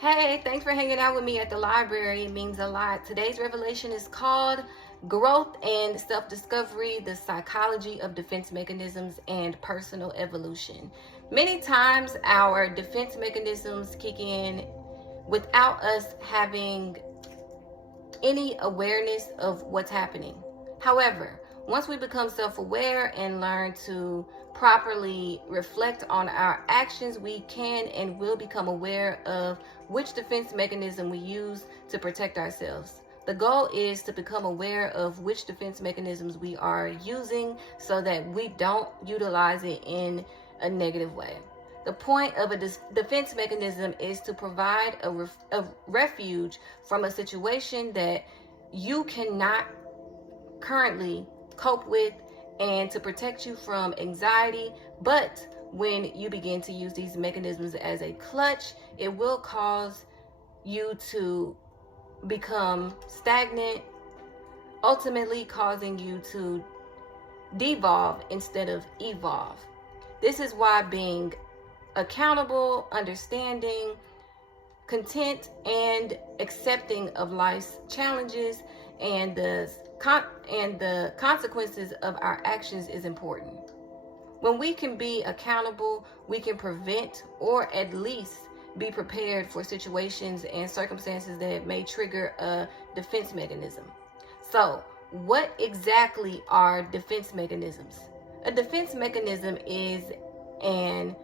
Hey, thanks for hanging out with me at the library. It means a lot. Today's revelation is called Growth and Self-Discovery, the Psychology of Defense Mechanisms and Personal Evolution. Many times our defense mechanisms kick in without us having any awareness of what's happening. However, once we become self-aware and learn to properly reflect on our actions, we can and will become aware of which defense mechanism we use to protect ourselves. The goal is to become aware of which defense mechanisms we are using so that we don't utilize it in a negative way. The point of a defense mechanism is to provide a refuge from a situation that you cannot currently cope with and to protect you from anxiety. But when you begin to use these mechanisms as a clutch, it will cause you to become stagnant, ultimately causing you to devolve instead of evolve. This is why being accountable, understanding, content, and accepting of life's challenges and the consequences of our actions is important. When we can be accountable, we can prevent or at least be prepared for situations and circumstances that may trigger a defense mechanism. So, what exactly are defense mechanisms? A defense mechanism is an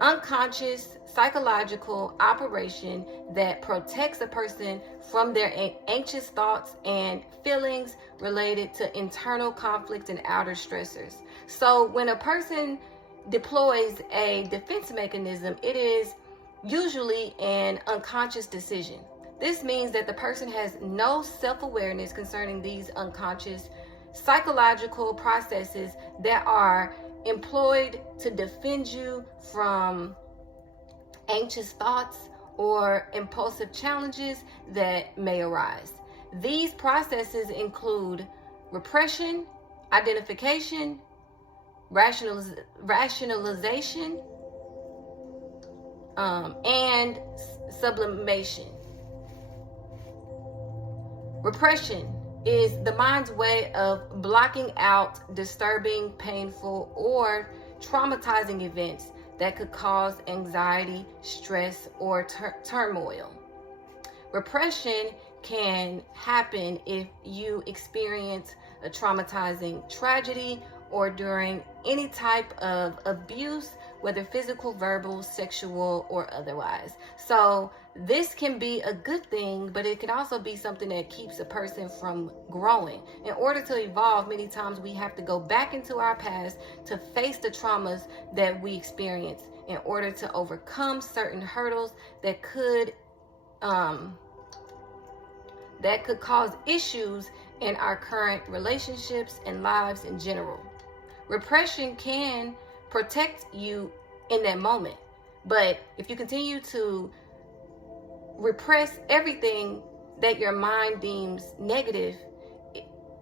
unconscious psychological operation that protects a person from their anxious thoughts and feelings related to internal conflict and outer stressors. So when a person deploys a defense mechanism, it is usually an unconscious decision. This means that the person has no self-awareness concerning these unconscious psychological processes that are employed to defend you from anxious thoughts or impulsive challenges that may arise. These processes include repression, identification, rationalization, and sublimation. Repression is the mind's way of blocking out disturbing, painful, or traumatizing events that could cause anxiety, stress, or turmoil. Repression can happen if you experience a traumatizing tragedy or during any type of abuse, whether physical, verbal, sexual, or otherwise. So this can be a good thing, but it can also be something that keeps a person from growing. In order to evolve, many times we have to go back into our past to face the traumas that we experience in order to overcome certain hurdles that could cause issues in our current relationships and lives in general. Repression can protect you in that moment, but if you continue to repress everything that your mind deems negative,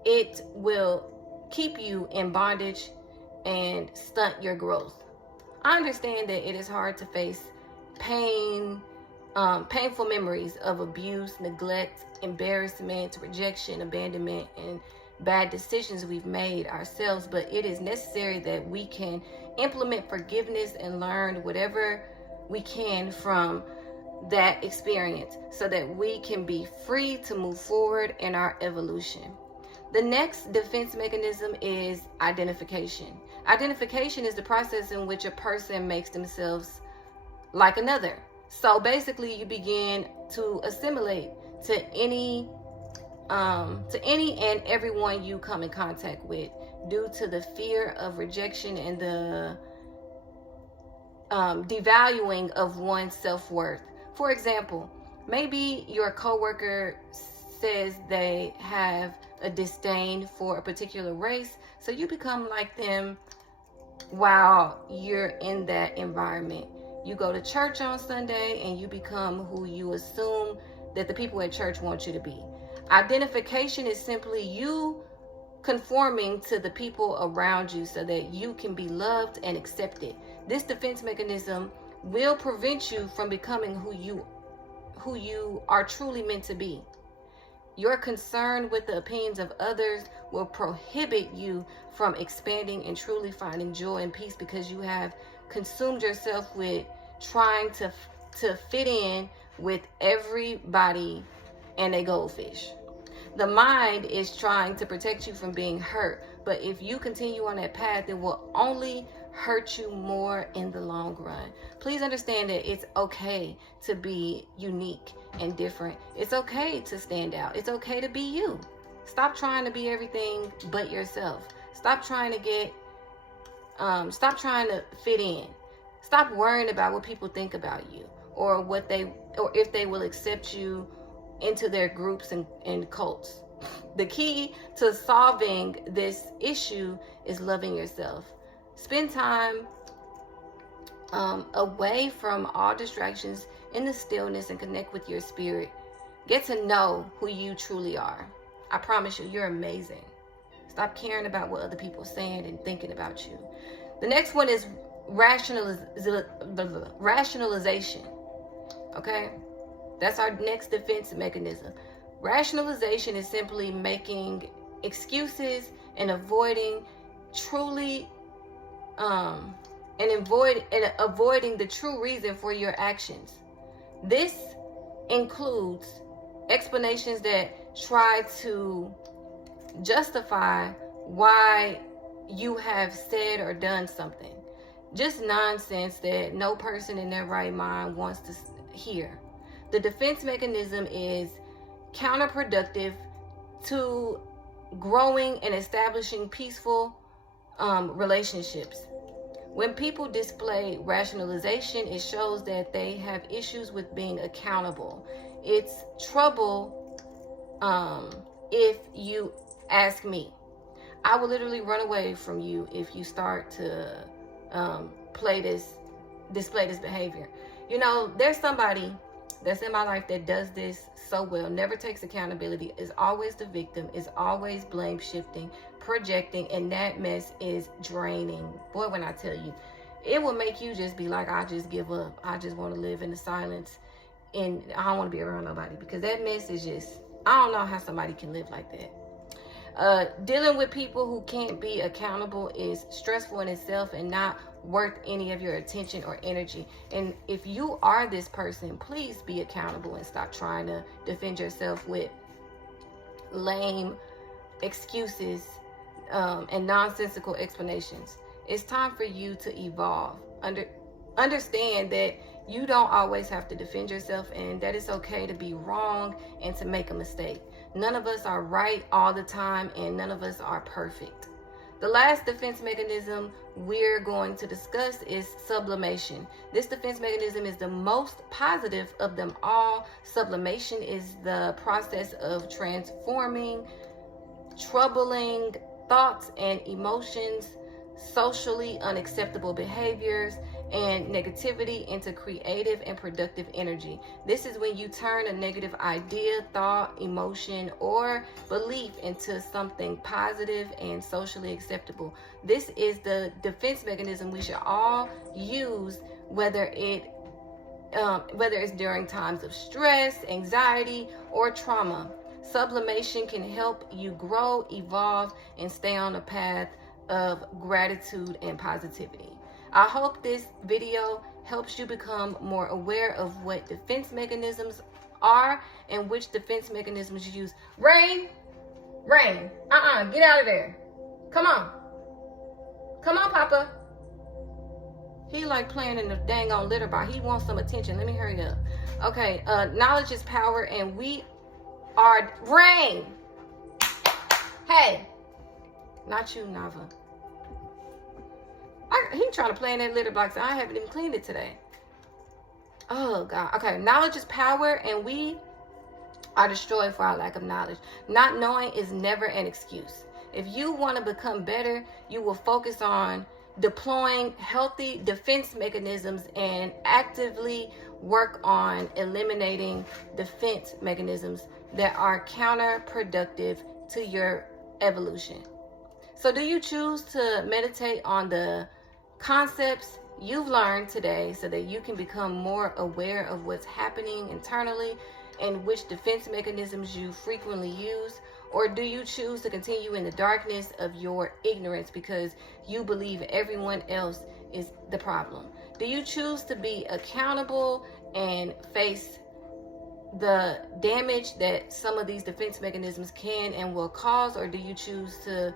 it will keep you in bondage and stunt your growth. I understand that it is hard to face painful memories of abuse, neglect, embarrassment, rejection, abandonment, and bad decisions we've made ourselves, but it is necessary that we can implement forgiveness and learn whatever we can from that experience so that we can be free to move forward in our evolution. The next defense mechanism is identification. Identification is the process in which a person makes themselves like another. So basically you begin to assimilate to any and everyone you come in contact with due to the fear of rejection and the devaluing of one's self-worth. For example, maybe your coworker says they have a disdain for a particular race, so you become like them while you're in that environment. You go to church on Sunday and you become who you assume that the people at church want you to be. Identification is simply you conforming to the people around you so that you can be loved and accepted. This defense mechanism will prevent you from becoming who you who you are truly meant to be. Your concern with the opinions of others will prohibit you from expanding and truly finding joy and peace, because you have consumed yourself with trying to fit in with everybody and a goldfish. The mind is trying to protect you from being hurt, but if you continue on that path, it will only hurt you more in the long run. Please understand that it's okay to be unique and different. It's okay to stand out. It's okay to be you. Stop trying to be everything but yourself. Stop trying to fit in. Stop worrying about what people think about you, or if they will accept you into their groups and cults. The key to solving this issue is loving yourself. Spend time away from all distractions in the stillness and connect with your spirit. Get to know who you truly are. I promise you, you're amazing. Stop caring about what other people are saying and thinking about you. The next one is rationalization. Okay? That's our next defense mechanism. Rationalization is simply making excuses and avoiding avoiding the true reason for your actions. This includes explanations that try to justify why you have said or done something. Just nonsense that no person in their right mind wants to hear. The defense mechanism is counterproductive to growing and establishing peaceful relationships. When people display rationalization, it shows that they have issues with being accountable. It's trouble if you ask me. I will literally run away from you if you start to display this behavior. You know, there's somebody that's in my life that does this so well, never takes accountability, is always the victim, is always blame shifting, projecting, and that mess is draining. Boy, when I tell you, it will make you just be like, I just give up. I just want to live in the silence, and I don't want to be around nobody, because that mess is just, I don't know how somebody can live like that. Dealing with people who can't be accountable is stressful in itself and not worth any of your attention or energy. And if you are this person, please be accountable and stop trying to defend yourself with lame excuses and nonsensical explanations. It's time for you to evolve. Understand that you don't always have to defend yourself, and that it's okay to be wrong and to make a mistake. None of us are right all the time, and none of us are perfect. The last defense mechanism we're going to discuss is sublimation. This defense mechanism is the most positive of them all. Sublimation is the process of transforming troubling thoughts and emotions, socially unacceptable behaviors, and negativity into creative and productive energy. This is when you turn a negative idea, thought, emotion, or belief into something positive and socially acceptable. This is the defense mechanism we should all use, whether it's during times of stress, anxiety, or trauma. Sublimation can help you grow, evolve, and stay on a path of gratitude and positivity. I hope this video helps you become more aware of what defense mechanisms are and which defense mechanisms you use. Rain, get out of there. Come on, Papa. He like playing in the dang on litter box. He wants some attention. Let me hurry up. Okay, knowledge is power, and we are Rain. Hey, not you, Nava. He trying to play in that litter box. I haven't even cleaned it today. Oh, God. Okay, knowledge is power, and we are destroyed for our lack of knowledge. Not knowing is never an excuse. If you want to become better, you will focus on deploying healthy defense mechanisms and actively work on eliminating defense mechanisms that are counterproductive to your evolution. So do you choose to meditate on the concepts you've learned today so that you can become more aware of what's happening internally and which defense mechanisms you frequently use? Or do you choose to continue in the darkness of your ignorance because you believe everyone else is the problem? Do you choose to be accountable and face the damage that some of these defense mechanisms can and will cause? Or do you choose to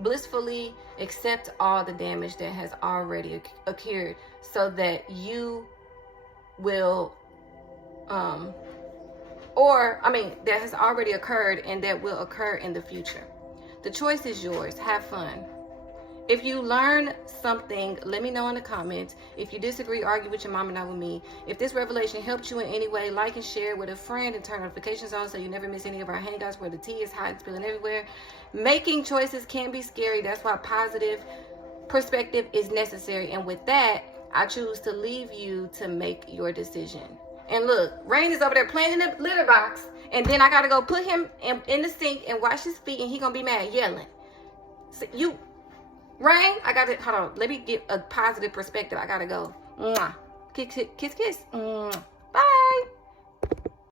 blissfully accept all the damage that has already occurred so that you will that has already occurred and that will occur in the future? The choice is yours. Have fun. If you learn something, let me know in the comments. If you disagree, argue with your mama, not with me. If this revelation helped you in any way, like and share with a friend and turn notifications on so you never miss any of our hangouts where the tea is hot and spilling everywhere. Making choices can be scary. That's why positive perspective is necessary. And with that, I choose to leave you to make your decision. And look, Rain is over there playing in the litter box. And then I got to go put him in the sink and wash his feet. And he going to be mad, yelling. So Rain, I got to, hold on. Let me get a positive perspective. I got to go. Mwah. Kiss, kiss, kiss. Mwah.